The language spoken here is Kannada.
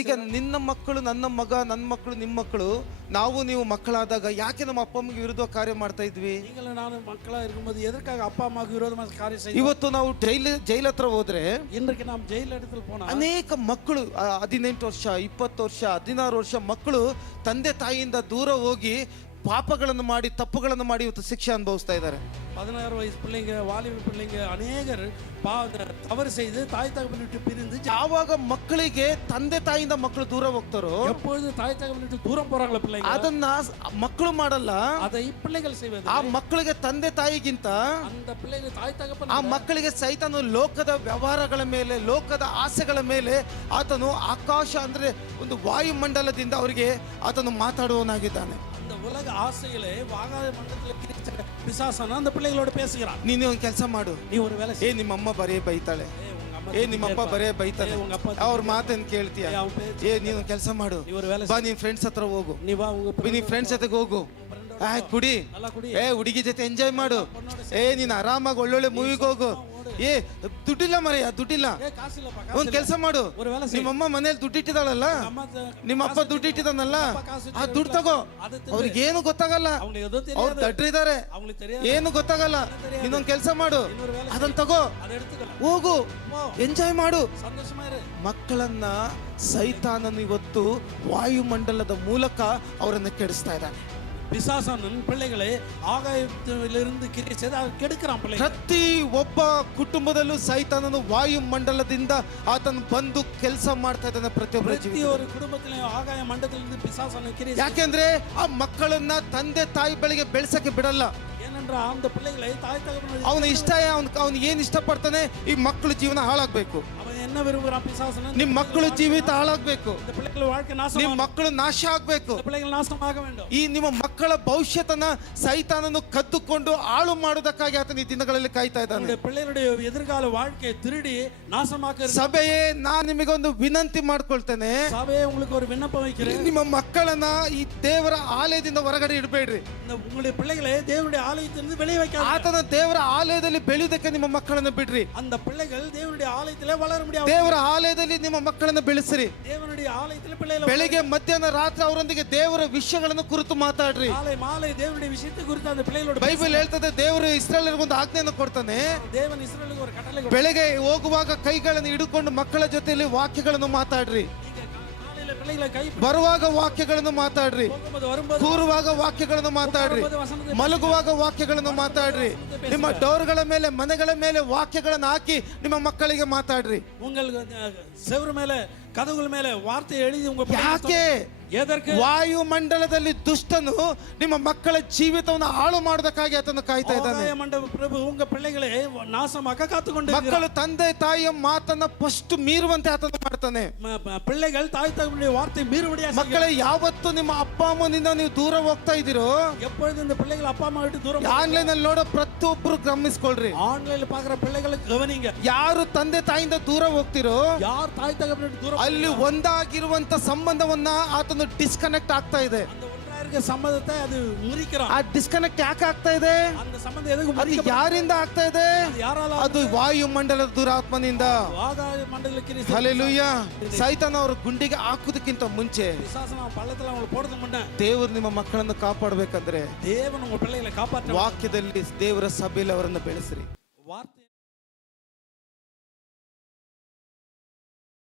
ಈಗ ನಿನ್ನ ಮಕ್ಕಳು ನನ್ನ ಮಗ, ನನ್ನ ಮಕ್ಕಳು ನಿಮ್ಮ ಮಕ್ಕಳು, ನಾವು ನೀವು ಮಕ್ಕಳಾದಾಗ ಯಾಕೆ ನಮ್ಮ ಅಪ್ಪ ಅಮ್ಮಗೆ ವಿರುದ್ಧ ಕಾರ್ಯ ಮಾಡ್ತಾ ಇದ್ವಿ? ಈಗಲೂ ನಾನು ಮಕ್ಕಳ ಇರುம்போது எதற்காக அப்பா அம்மாவுக்கு விரோதமா காரியம் செய்யும்? ಇವತ್ತು ನಾವು ಜೈಲ್ ಹತ್ರ ಹೋದ್ರೆ இன்றைக்கு நாம் ஜெயில் இடத்துல போனா ಅನೇಕ ಮಕ್ಕಳು 18 ವರ್ಷ 20 ವರ್ಷ 16 ವರ್ಷ ಮಕ್ಕಳು ತಂದೆ ತಾಯಿಯಿಂದ ದೂರ ಹೋಗಿ ಪಾಪಗಳನ್ನು ಮಾಡಿ ತಪ್ಪುಗಳನ್ನು ಮಾಡಿ ಇವತ್ತು ಶಿಕ್ಷೆ ಅನುಭವಿಸ್ತಾ ಇದ್ದಾರೆ. 16 வயசு பிள்ளைங்க, வாலிப பிள்ளைங்க அநேகர் தவறு செய்து தாய் தகப்பனை விட்டு பிரிந்து, ಯಾವಾಗ ಮಕ್ಕಳಿಗೆ ತಂದೆ ತಾಯಿಯಿಂದ ಮಕ್ಕಳು ದೂರ ಹೋಗ್ತಾರೋ எப்பொழுது தாய் தகப்பனை விட்டு தூரம் போறாங்களோ பிள்ளைங்க, ಅದನ್ನ ಮಕ್ಕಳು ಮಾಡಲ್ಲ, அதை பிள்ளைகள் செய்வது. ಆ ಮಕ್ಕಳಿಗೆ ತಂದೆ ತಾಯಿಗಿಂತ அந்த பிள்ளைங்க தாய் தகப்பன், ಆ ಮಕ್ಕಳಿಗೆ ಸೈತಾನು ಲೋಕದ ವ್ಯವಹಾರಗಳ ಮೇಲೆ, ಲೋಕದ ಆಸೆಗಳ ಮೇಲೆ ಆತನು ಆಕಾಶ ಅಂದ್ರೆ ಒಂದು ವಾಯುಮಂಡಲದಿಂದ ಅವರಿಗೆ ಆತನು ಮಾತಾಡುವವನಾಗಿದ್ದಾನೆ. அந்த உலக ஆசைகளே வாகாத மண்டலத்தில் பிசாசான அந்த பிள்ளைகளோட பேசுகிறான். ನೀನು ಒಂದು ಕೆಲಸ ಮಾಡು, நீ ஒரு வேலை ಏ ನಿಮ್ಮಮ್ಮ ಬರೇ ಬೈತಾಳೆ, ನಿಮ್ಮಪ್ಪ ಬರೇ ಬೈತಾಳೆ, ಅವ್ರ ಮಾತನ್ನು ಕೇಳ್ತೀಯ, ನೀನು ಕೆಲಸ ಮಾಡು, ಬಾ ನಿನ್ ಫ್ರೆಂಡ್ಸ್ ಹತ್ರ ಹೋಗು, ನೀನ್ ಫ್ರೆಂಡ್ಸ್ ಜೊತೆಗೆ ಹೋಗು, ಕುಡಿ, ಹುಡುಗಿ ಜೊತೆ ಎಂಜಾಯ್ ಮಾಡು, ನೀನ್ ಆರಾಮಾಗಿ ಒಳ್ಳೊಳ್ಳೆ ಮೂವಿಗೆ ಹೋಗು, ದುಡ್ಡಿಲ್ಲ ಮರೆಯ, ದುಡ್ಡಿಲ್ಲ, ಒಂದ್ ಕೆಲಸ ಮಾಡು, ನಿಮ್ಮಮ್ಮ ಮನೇಲಿ ದುಡ್ಡಿಟ್ಟಿದಾಳಲ್ಲ, ನಿಮ್ಮಪ್ಪ ದುಡ್ಡಿಟ್ಟಿದಾನಲ್ಲ, ಆ ದುಡ್ಡು ತಗೋ, ಅವ್ರಿಗೇನು ಗೊತ್ತಾಗಲ್ಲ, ಅವ್ರು ದಡ್ರಿದ್ದಾರೆ, ಏನು ಗೊತ್ತಾಗಲ್ಲ, ಇನ್ನೊಂದ್ ಕೆಲಸ ಮಾಡು, ಅದನ್ನ ತಗೋ, ಹೋಗು, ಎಂಜಾಯ್ ಮಾಡು. ಮಕ್ಕಳನ್ನ ಸೈತಾನನು ಇವತ್ತು ವಾಯುಮಂಡಲದ ಮೂಲಕ ಅವರನ್ನು ಕೆಡಿಸ್ತಾ ಇದ್ದಾನೆ. பிசாசானன் பிள்ளைகளை ஆகாயத்திலிருந்து கிரியை செய்து கெடுக்கிறான் பிள்ளைகளை. ಪ್ರತಿ ಒಬ್ಬ ಕುಟುಂಬದಲ್ಲೂ ಸೈತಾನನು ವಾಯುಮಂಡಲದಿಂದ ಆತನು ಬಂದು ಕೆಲಸ ಮಾಡ್ತಾ ಇದ್ದಾನೆ. ಪ್ರತಿಯೊಂದು ಕುಟುಂಬದಲ್ಲೂ ಆಗಾಯ ಮಂಡಲದಿಂದ ಪಿಸಾಸನ ಕ್ರಿಯೆ. ಯಾಕೆಂದ್ರೆ ಆ ಮಕ್ಕಳನ್ನ ತಂದೆ ತಾಯಿ ಬಳಿಗೆ ಬೆಳೆಸಕ್ಕೆ ಬಿಡಲ್ಲ. ಏನಂದ್ರೆ அந்த பிள்ளைகளை தாய் தகப்பன் ಅವನ ಇಷ್ಟ, ಅವನು ಏನ್ ಇಷ್ಟಪಡ್ತಾನೆ, ಈ ಮಕ್ಕಳ ಜೀವನ ಹಾಳಾಗ್ಬೇಕು, என்ன விரும்புறான் பிசாசன, ನಿಮ್ ಮಕ್ಕಳ ಜೀವಿತ ಹಾಳಾಗ್ಬೇಕು, இந்த பிள்ளைಗಳ வாழ்க்கை நாசம், ನಿಮ್ ಮಕ್ಕಳು ನಾಶ ಆಗ್ಬೇಕು, இந்த பிள்ளைகள் நாசமாக வேண்டும். ಈ ನಿಮ್ಮ ಮಕ್ಕಳ ಭವಿಷ್ಯತನ ಸೈತಾನನು ಕದ್ದುಕೊಂಡು ಹಾಳು ಮಾಡುವುದಕ್ಕಾಗಿ ಆತನ ಈ ದಿನಗಳಲ್ಲಿ ಕಾಯ್ತಾ ಇದ್ದಾನೆ. இந்த பிள்ளைகளுடைய எதிர்கால வாழ்க்கையை திருடி நாசமாக்க. ಸಭೆಯೇ, ನಾನು ನಿಮಗೊಂದು ವಿನಂತಿ ಮಾಡ್ಕೊಳ್ತೇನೆ, ಸಭೆಯೇ உங்களுக்கு ஒரு விண்ணப்பம் வைக்கிறேன், ನಿಮ್ಮ ಮಕ್ಕಳನ್ನ ಈ ದೇವರ ಆಲಯದಿಂದ ಹೊರಗಡೆ ಇಡಬೇಡ್ರಿ. உங்களுடைய பிள்ளைகளை தேவனுடைய ஆலயத்திலிருந்து வெளியே வைக்காதீங்க. ಆತನ ದೇವರ ಆಲಯದಲ್ಲಿ ಬೆಳೆಯುವುದಕ್ಕೆ ನಿಮ್ಮ ಮಕ್ಕಳನ್ನು ಬಿಡ್ರಿ. அந்த பிள்ளைகள் தேவனுடைய ஆலயத்திலே வளர முடியாது. ದೇವರ ಆಲಯದಲ್ಲಿ ನಿಮ್ಮ ಮಕ್ಕಳನ್ನು ಬೆಳೆಸಿರಿ. தேவனுடைய ஆலயத்திலே பிள்ளைகளை ಬೆಳಿಗ್ಗೆ ಮಧ್ಯಾಹ್ನ ರಾತ್ರಿ ಅವರೊಂದಿಗೆ ದೇವರ ವಿಷಯಗಳನ್ನು ಕುರಿತು ಮಾತಾಡ್ರಿ. காலை மாலை தேவனுடைய விஷயத்தை குறித்து அந்த பிள்ளைகளோட. ಬೈಬಲ್ ಹೇಳ್ತದೆ, ದೇವರು ಇಸ್ರಾಯೇಲರಿಗೆ ಒಂದು ಆಜ್ಞೆಯನ್ನು ಕೊಡ್ತಾನೆ, தேவன் இஸ்ரவேலுக்கு ஒரு கட்டளை ಕೊಡ್ತಾನೆ. ಬೆಳಿಗ್ಗೆ ಹೋಗುವಾಗ ಕೈಗಳನ್ನು ಹಿಡಿದುಕೊಂಡು ಮಕ್ಕಳ ಜೊತೆಯಲ್ಲಿ ವಾಕ್ಯಗಳನ್ನು ಮಾತಾಡ್ರಿ, ಬರುವಾಗ ವಾಕ್ಯಗಳನ್ನು ಮಾತಾಡ್ರಿ, ಕೂರುವಾಗ ವಾಕ್ಯಗಳನ್ನು ಮಾತಾಡ್ರಿ, ಮಲಗುವಾಗ ವಾಕ್ಯಗಳನ್ನು ಮಾತಾಡ್ರಿ, ನಿಮ್ಮ ಡೋರ್ಗಳ ಮೇಲೆ ಮನೆಗಳ ಮೇಲೆ ವಾಕ್ಯಗಳನ್ನು ಹಾಕಿ ನಿಮ್ಮ ಮಕ್ಕಳಿಗೆ ಮಾತಾಡ್ರಿ. செவுரு மேல கதவுಗಳ ಮೇಲೆ ವಾರ್ತೆ எழுதி உங்க. ಯಾಕೆ? ವಾಯುಮಂಡಲದಲ್ಲಿ ದುಷ್ಟನು ನಿಮ್ಮ ಮಕ್ಕಳ ಜೀವಿತವನ್ನು ಹಾಳು ಮಾಡೋದಕ್ಕಾಗಿ ಆತನು ಕಾಯ್ತಾ ಇದ್ದಾನೆ. ಪ್ರಭು ಉಂಗ ಪಿಳ್ಳೆಗಳೇ ನಾಶಮಾಕ ಕಾತುಕೊಂಡು. ಮಕ್ಕಳು ತಂದೆ ತಾಯಿಯ ಮಾತನ್ನ ಫಸ್ಟ್ ಮೀರುವಂತೆ ಆತನು ಮಾಡ್ತಾನೆ. ಪಿಳ್ಳೆಗಳು ತಾಯಿ ತಗೊಂಡು ವಾರ್ತೆ ಮೀರುವಡಿಯ. ಮಕ್ಕಳೇ, ಯಾವತ್ತು ನಿಮ್ಮ ಅಪ್ಪ ಅಮ್ಮನಿಂದ ನೀವು ದೂರ ಹೋಗ್ತಾ ಇದ್ದೀರೋ, எப்பொழுது இந்த பிள்ளைகள் அப்பா அம்மா விட்டு தூரம். ಆನ್ಲೈನ್ ಅಲ್ಲಿ ನೋಡೋ ಪ್ರತಿಯೊಬ್ಬರು ಗಮನಿಸ್ಕೊಳ್ರಿ. ಆನ್ಲೈನ್ ಪಾಕರ ಪಿಳ್ಳೆಗಳು ಗಮನಿಂಗ. ಯಾರು ತಂದೆ ತಾಯಿಯಿಂದ ದೂರ ಹೋಗ್ತಿರೋ, ಯಾರು ತಾಯಿ ತಗೊಂಡು ದೂರ, ಅಲ್ಲಿ ಒಂದಾಗಿರುವಂತ ಸಂಬಂಧವನ್ನ ಆತನು ಡಿಸ್ಕನೆಕ್ಟ್ ಆಗ್ತಾ ಇದೆ. ಸಂಬಂಧತೆ ಅದು ಮುರಿಕ್கிறான். ಆ ಡಿಸ್ಕನೆಕ್ಟ್ ಯಾಕೆ ಆಗ್ತಾ ಇದೆ? அந்த ಸಂಬಂಧ ಎದಕ್ಕೆ ಅದು ಯಾರಿಂದ ಆಗ್ತಾ ಇದೆ? ಅದು ವಾಯುಮಂಡಲದ ದುರಾತ್ಮನಿಂದ. ವಾಯುಮಂಡಲಕ್ಕೆ ಹಲ್ಲೆಲೂಯಾ. ಸೈತಾನ ಅವರ ಗುಂಡಿಗೆ ಹಾಕುವುದಕ್ಕಿಂತ ಮುಂಚೆ ದೇವರು ನಿಮ್ಮ ಮಕ್ಕಳನ್ನು ಕಾಪಾಡಬೇಕಂದ್ರೆ ದೇವರು ನಿಮ್ಮ ಪಿಳ್ಳೆಗಳನ್ನು ಕಾಪಾಡ ವಾಕ್ಯದಲ್ಲಿ ದೇವರ ಸಭೆಯಲ್ಲಿ ಅವರನ್ನು ಬೆಳೆಸಿರಿ. ವಾರ್ತೆ